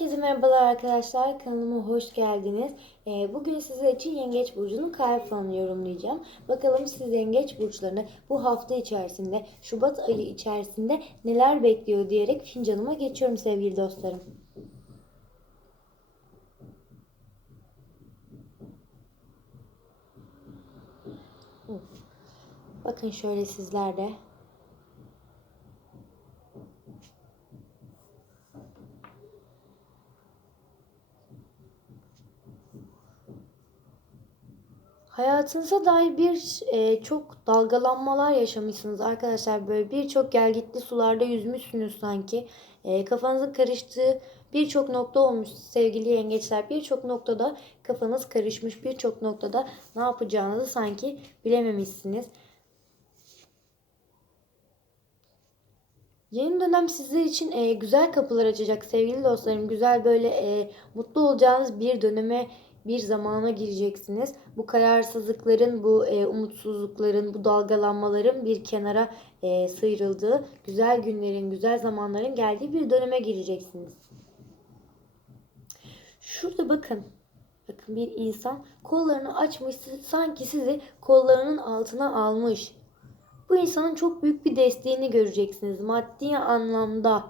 Herkese merhabalar arkadaşlar. Kanalıma hoş geldiniz. Ee, bugün sizler için Yengeç Burcu'nun kalp falını yorumlayacağım. Bakalım siz Yengeç Burçlarını bu hafta içerisinde, Şubat ayı içerisinde neler bekliyor diyerek fincanıma geçiyorum sevgili dostlarım. Bakın şöyle sizler de. Hayatınıza dair bir e, çok dalgalanmalar yaşamışsınız arkadaşlar. Böyle birçok gelgitli sularda yüzmüşsünüz sanki. E, kafanızın karıştığı birçok nokta olmuş sevgili yengeçler. Birçok noktada kafanız karışmış. Birçok noktada ne yapacağınızı sanki bilememişsiniz. Yeni dönem sizler için e, güzel kapılar açacak sevgili dostlarım. Güzel böyle e, mutlu olacağınız bir döneme bir zamana gireceksiniz. Bu kararsızlıkların, bu e, umutsuzlukların, bu dalgalanmaların bir kenara e, sıyrıldığı, güzel günlerin, güzel zamanların geldiği bir döneme gireceksiniz. Şurada bakın. Bakın bir insan kollarını açmış, sanki sizi kollarının altına almış. Bu insanın çok büyük bir desteğini göreceksiniz. Maddi anlamda,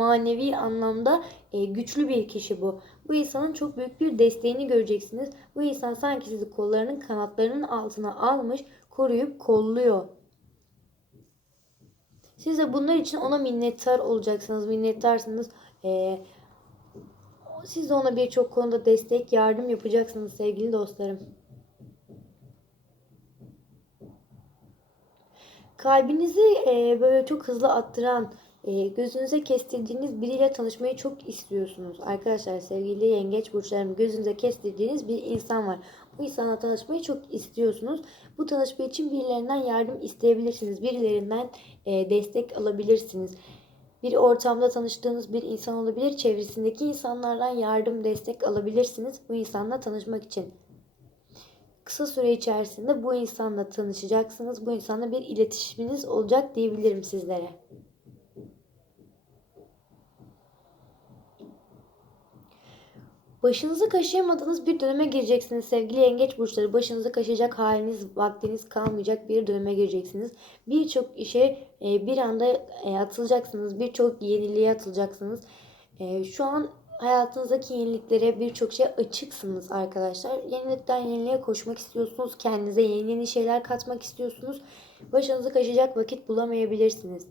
manevi anlamda e, güçlü bir kişi bu. Bu insanın çok büyük bir desteğini göreceksiniz. Bu insan sanki sizi kollarının kanatlarının altına almış, koruyup kolluyor. Siz de bunlar için ona minnettar olacaksınız. Minnettarsınız. Ee, siz de ona birçok konuda destek, yardım yapacaksınız sevgili dostlarım. Kalbinizi e, böyle çok hızlı attıran, e, gözünüze kestirdiğiniz biriyle tanışmayı çok istiyorsunuz. Arkadaşlar sevgili yengeç burçlarım gözünüze kestirdiğiniz bir insan var. Bu insanla tanışmayı çok istiyorsunuz. Bu tanışma için birilerinden yardım isteyebilirsiniz. Birilerinden e, destek alabilirsiniz. Bir ortamda tanıştığınız bir insan olabilir. Çevresindeki insanlardan yardım, destek alabilirsiniz bu insanla tanışmak için. Kısa süre içerisinde bu insanla tanışacaksınız. Bu insanla bir iletişiminiz olacak diyebilirim sizlere. Başınızı kaşıyamadığınız bir döneme gireceksiniz sevgili yengeç burçları. Başınızı kaşıyacak haliniz, vaktiniz kalmayacak bir döneme gireceksiniz. Birçok işe e, bir anda e, atılacaksınız. Birçok yeniliğe atılacaksınız. E, şu an hayatınızdaki yeniliklere birçok şey açıksınız arkadaşlar. Yenilikten yeniliğe koşmak istiyorsunuz. Kendinize yeni yeni şeyler katmak istiyorsunuz. Başınızı kaşıyacak vakit bulamayabilirsiniz.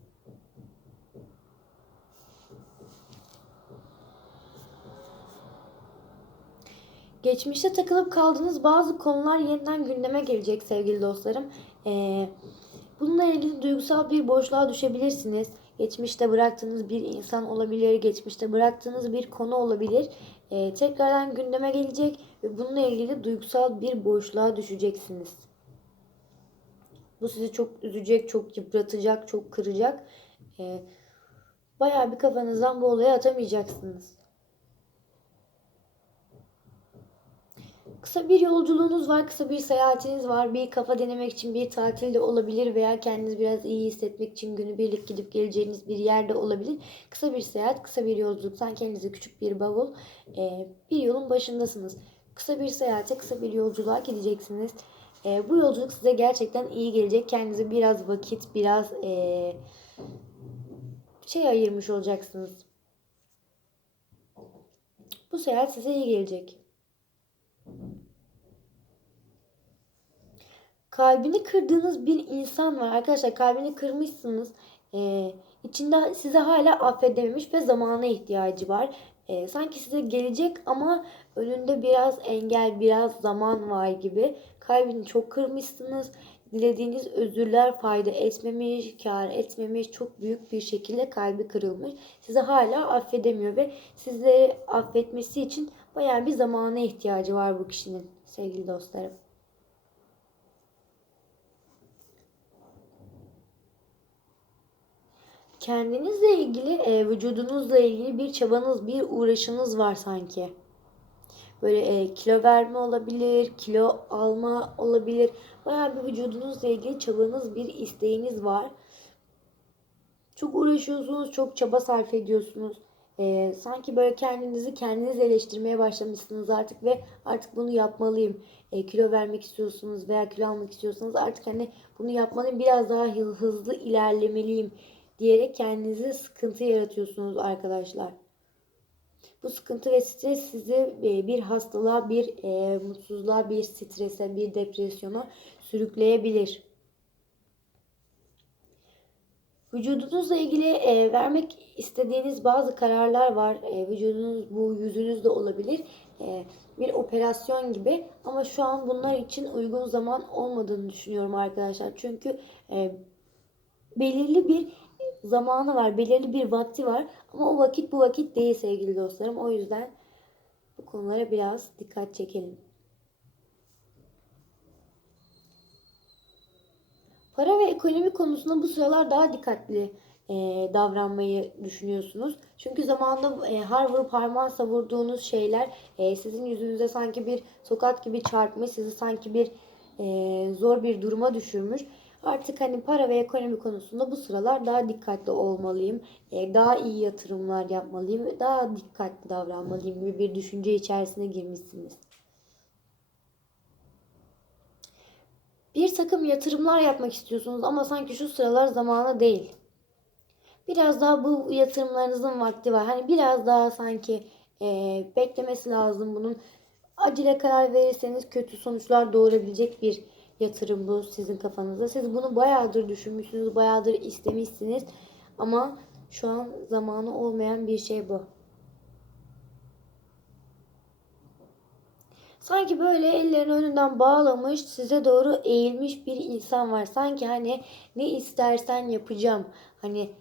Geçmişte takılıp kaldığınız bazı konular yeniden gündeme gelecek sevgili dostlarım. Ee, bununla ilgili duygusal bir boşluğa düşebilirsiniz. Geçmişte bıraktığınız bir insan olabilir, geçmişte bıraktığınız bir konu olabilir. Ee, tekrardan gündeme gelecek ve bununla ilgili duygusal bir boşluğa düşeceksiniz. Bu sizi çok üzecek, çok yıpratacak, çok kıracak. Ee, bayağı bir kafanızdan bu olayı atamayacaksınız. Kısa bir yolculuğunuz var, kısa bir seyahatiniz var. Bir kafa denemek için bir tatil de olabilir veya kendiniz biraz iyi hissetmek için günübirlik gidip geleceğiniz bir yerde olabilir. Kısa bir seyahat, kısa bir yolculuktan kendinize küçük bir bavul, e, bir yolun başındasınız. Kısa bir seyahate, kısa bir yolculuğa gideceksiniz. E, bu yolculuk size gerçekten iyi gelecek. Kendinize biraz vakit, biraz e, şey ayırmış olacaksınız. Bu seyahat size iyi gelecek. Kalbini kırdığınız bir insan var. Arkadaşlar kalbini kırmışsınız. Ee, içinde size hala affedememiş ve zamana ihtiyacı var. Ee, sanki size gelecek ama önünde biraz engel, biraz zaman var gibi. Kalbini çok kırmışsınız. Dilediğiniz özürler fayda etmemiş, kar etmemiş, çok büyük bir şekilde kalbi kırılmış. Size hala affedemiyor ve sizleri affetmesi için bayağı bir zamana ihtiyacı var bu kişinin sevgili dostlarım. Kendinizle ilgili, e, vücudunuzla ilgili bir çabanız, bir uğraşınız var sanki. Böyle e, kilo verme olabilir, kilo alma olabilir. Bayağı bir vücudunuzla ilgili çabanız, bir isteğiniz var. Çok uğraşıyorsunuz, çok çaba sarf ediyorsunuz. e, sanki böyle kendinizi kendiniz eleştirmeye başlamışsınız artık ve artık bunu yapmalıyım. E, kilo vermek istiyorsunuz veya kilo almak istiyorsanız artık hani bunu yapmalıyım biraz daha hı- hızlı ilerlemeliyim diyerek kendinize sıkıntı yaratıyorsunuz arkadaşlar. Bu sıkıntı ve stres sizi e, bir hastalığa, bir e, mutsuzluğa, bir strese, bir depresyona sürükleyebilir. Vücudunuzla ilgili e, vermek istediğiniz bazı kararlar var. E, vücudunuz bu yüzünüzde olabilir. E, bir operasyon gibi ama şu an bunlar için uygun zaman olmadığını düşünüyorum arkadaşlar. Çünkü e, belirli bir zamanı var, belirli bir vakti var ama o vakit bu vakit değil sevgili dostlarım. O yüzden bu konulara biraz dikkat çekelim. Para ve ekonomi konusunda bu sıralar daha dikkatli e, davranmayı düşünüyorsunuz. Çünkü zamanında e, har vurup harman savurduğunuz şeyler e, sizin yüzünüze sanki bir tokat gibi çarpmış, sizi sanki bir e, zor bir duruma düşürmüş. Artık hani para ve ekonomi konusunda bu sıralar daha dikkatli olmalıyım. E, daha iyi yatırımlar yapmalıyım ve daha dikkatli davranmalıyım gibi bir düşünce içerisine girmişsiniz. Bir takım yatırımlar yapmak istiyorsunuz ama sanki şu sıralar zamanı değil. Biraz daha bu yatırımlarınızın vakti var. Hani biraz daha sanki e, beklemesi lazım bunun. Acele karar verirseniz kötü sonuçlar doğurabilecek bir yatırım bu sizin kafanızda. Siz bunu bayağıdır düşünmüşsünüz, bayağıdır istemişsiniz. Ama şu an zamanı olmayan bir şey bu. Sanki böyle ellerini önünden bağlamış, size doğru eğilmiş bir insan var. Sanki hani ne istersen yapacağım. Hani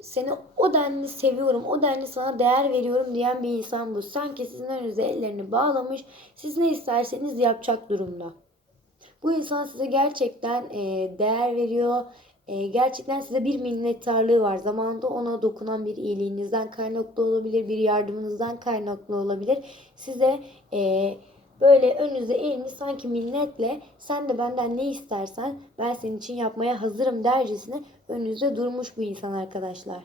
seni o denli seviyorum, o denli sana değer veriyorum diyen bir insan bu. Sanki sizin önünüze ellerini bağlamış, siz ne isterseniz yapacak durumda. Bu insan size gerçekten e, değer veriyor. E, gerçekten size bir minnettarlığı var. Zamanında ona dokunan bir iyiliğinizden kaynaklı olabilir, bir yardımınızdan kaynaklı olabilir. Size e, böyle önünüze eğilmiş sanki minnetle sen de benden ne istersen ben senin için yapmaya hazırım dercesine önünüzde durmuş bu insan arkadaşlar.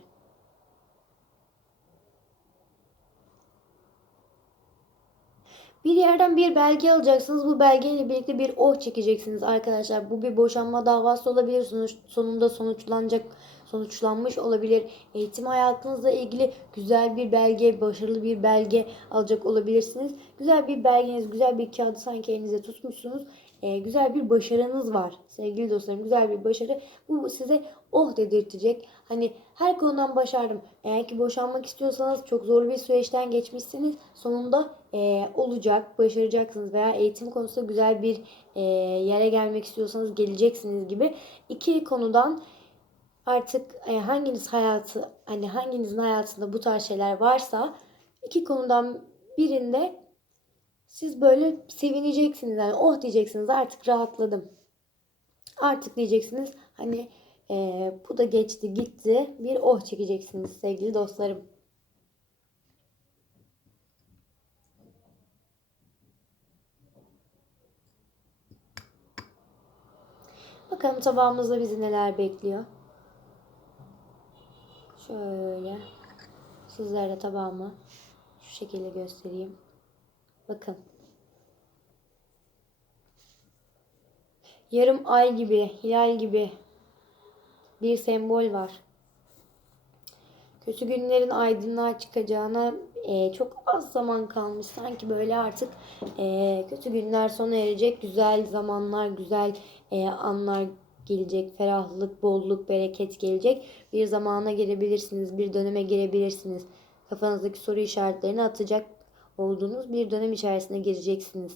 Bir yerden bir belge alacaksınız. Bu belgeyle birlikte bir oh çekeceksiniz arkadaşlar. Bu bir boşanma davası olabilir. Sonuç, sonunda sonuçlanacak sonuçlanmış olabilir. Eğitim hayatınızla ilgili güzel bir belge, başarılı bir belge alacak olabilirsiniz. Güzel bir belgeniz, güzel bir kağıdı sanki elinize tutmuşsunuz. Ee, güzel bir başarınız var sevgili dostlarım. Güzel bir başarı. Bu size oh dedirtecek. Hani her konudan başardım. Eğer ki boşanmak istiyorsanız çok zorlu bir süreçten geçmişsiniz. Sonunda e, olacak, başaracaksınız veya eğitim konusunda güzel bir e, yere gelmek istiyorsanız geleceksiniz gibi iki konudan artık e, hanginiz hayatı hani hanginizin hayatında bu tarz şeyler varsa iki konudan birinde siz böyle sevineceksiniz yani oh diyeceksiniz artık rahatladım. Artık diyeceksiniz hani e, bu da geçti gitti bir oh çekeceksiniz sevgili dostlarım. Bakalım tabağımızda bizi neler bekliyor. Şöyle sizlere tabağımı şu şekilde göstereyim. Bakın. Yarım ay gibi, hilal gibi bir sembol var. Kötü günlerin aydınlığa çıkacağına e, çok az zaman kalmış. Sanki böyle artık e, kötü günler sona erecek. Güzel zamanlar, güzel e, anlar gelecek. Ferahlık, bolluk, bereket gelecek. Bir zamana girebilirsiniz. Bir döneme girebilirsiniz. Kafanızdaki soru işaretlerini atacak olduğunuz bir dönem içerisine gireceksiniz.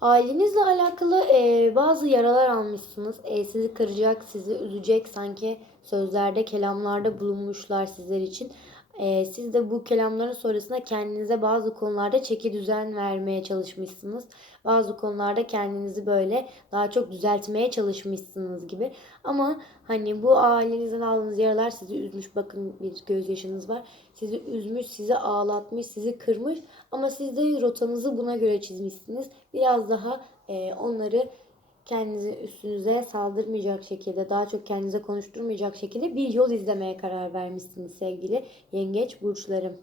Ailenizle alakalı e, bazı yaralar almışsınız. E, sizi kıracak, sizi üzecek sanki sözlerde, kelamlarda bulunmuşlar sizler için. E, siz de bu kelamların sonrasında kendinize bazı konularda çeki düzen vermeye çalışmışsınız. Bazı konularda kendinizi böyle daha çok düzeltmeye çalışmışsınız gibi. Ama hani bu ailenizden aldığınız yaralar sizi üzmüş. Bakın bir gözyaşınız var. Sizi üzmüş, sizi ağlatmış, sizi kırmış. Ama siz de rotanızı buna göre çizmişsiniz. Biraz daha e, onları kendinizi üstünüze saldırmayacak şekilde, daha çok kendinize konuşturmayacak şekilde bir yol izlemeye karar vermişsiniz sevgili yengeç burçlarım.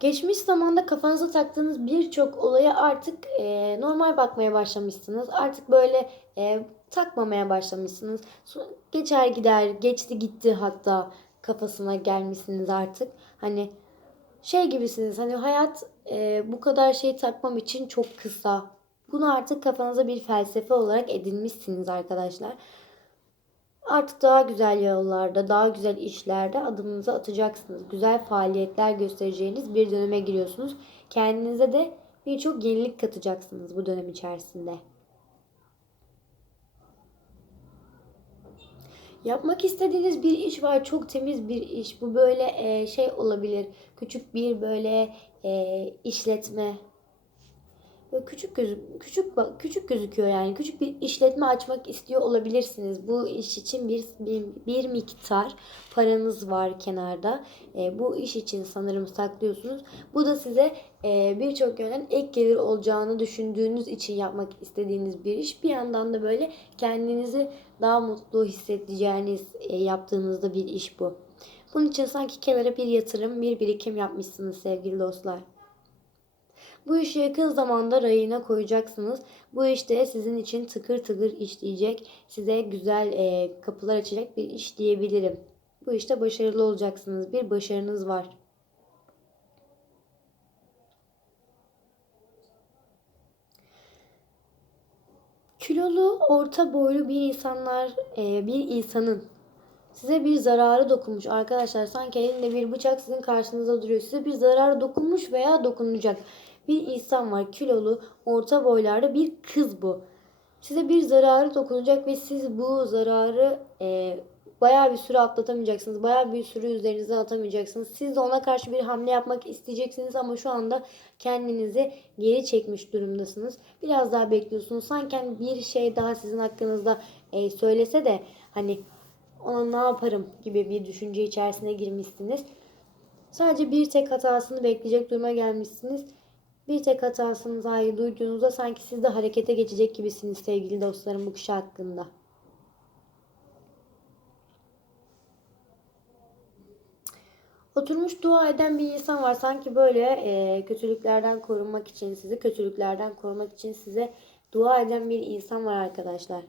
Geçmiş zamanda kafanıza taktığınız birçok olaya artık e, normal bakmaya başlamışsınız. Artık böyle e, takmamaya başlamışsınız. Geçer gider, geçti gitti hatta kafasına gelmişsiniz artık. Hani şey gibisiniz hani hayat e, bu kadar şey takmam için çok kısa. Bunu artık kafanıza bir felsefe olarak edinmişsiniz arkadaşlar. Artık daha güzel yollarda, daha güzel işlerde adımınızı atacaksınız. Güzel faaliyetler göstereceğiniz bir döneme giriyorsunuz. Kendinize de birçok yenilik katacaksınız bu dönem içerisinde. Yapmak istediğiniz bir iş var. Çok temiz bir iş. Bu böyle e, şey olabilir. Küçük bir böyle e, işletme. Böyle küçük gözü küçük küçük gözüküyor yani. Küçük bir işletme açmak istiyor olabilirsiniz. Bu iş için bir bir, bir miktar paranız var kenarda. E, bu iş için sanırım saklıyorsunuz. Bu da size e, birçok yönden ek gelir olacağını düşündüğünüz için yapmak istediğiniz bir iş. Bir yandan da böyle kendinizi daha mutlu hissedeceğiniz e, yaptığınızda bir iş bu. Bunun için sanki kenara bir yatırım, bir birikim yapmışsınız sevgili dostlar. Bu işi yakın zamanda rayına koyacaksınız. Bu işte sizin için tıkır tıkır işleyecek, size güzel e, kapılar açacak bir iş diyebilirim. Bu işte başarılı olacaksınız. Bir başarınız var. Kilolu, orta boylu bir insanlar, e, bir insanın size bir zararı dokunmuş arkadaşlar. Sanki elinde bir bıçak sizin karşınızda duruyor. Size bir zararı dokunmuş veya dokunacak bir insan var. Kilolu, orta boylarda bir kız bu. Size bir zararı dokunacak ve siz bu zararı e, bayağı bir süre atlatamayacaksınız. Bayağı bir süre üzerinizden atamayacaksınız. Siz de ona karşı bir hamle yapmak isteyeceksiniz ama şu anda kendinizi geri çekmiş durumdasınız. Biraz daha bekliyorsunuz. Sanki hani bir şey daha sizin hakkınızda e, söylese de hani ona ne yaparım gibi bir düşünce içerisine girmişsiniz. Sadece bir tek hatasını bekleyecek duruma gelmişsiniz. Bir tek hatasını dahi duyduğunuzda sanki siz de harekete geçecek gibisiniz sevgili dostlarım bu kişi hakkında. Oturmuş dua eden bir insan var. Sanki böyle e, kötülüklerden korunmak için, sizi kötülüklerden korumak için size dua eden bir insan var arkadaşlar.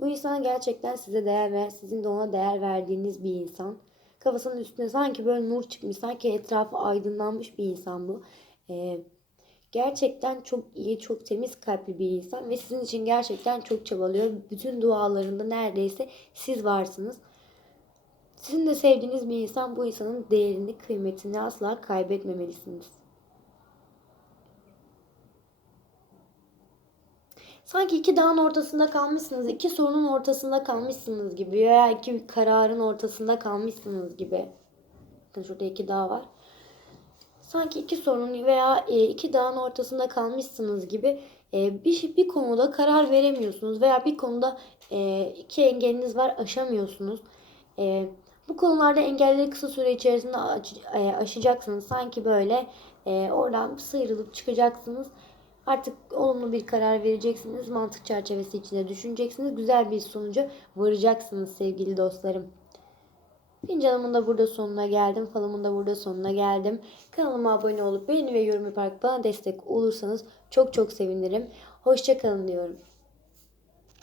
Bu insan gerçekten size değer ver, sizin de ona değer verdiğiniz bir insan. Kafasının üstüne sanki böyle nur çıkmış, sanki etrafı aydınlanmış bir insan bu. E, gerçekten çok iyi, çok temiz kalpli bir insan ve sizin için gerçekten çok çabalıyor. Bütün dualarında neredeyse siz varsınız. Sizin de sevdiğiniz bir insan bu insanın değerini, kıymetini asla kaybetmemelisiniz. Sanki iki dağın ortasında kalmışsınız, iki sorunun ortasında kalmışsınız gibi veya iki kararın ortasında kalmışsınız gibi. Bakın şurada iki dağ var. Sanki iki sorun veya e, iki dağın ortasında kalmışsınız gibi e, bir şey, bir konuda karar veremiyorsunuz veya bir konuda e, iki engeliniz var aşamıyorsunuz. Bu konularda engelleri kısa süre içerisinde aşacaksınız. Sanki böyle oradan sıyrılıp çıkacaksınız. Artık olumlu bir karar vereceksiniz. Mantık çerçevesi içinde düşüneceksiniz. Güzel bir sonuca varacaksınız sevgili dostlarım. Fincanımın da burada sonuna geldim. Falımın da burada sonuna geldim. Kanalıma abone olup beğeni ve yorum yaparak bana destek olursanız çok çok sevinirim. Hoşçakalın diyorum.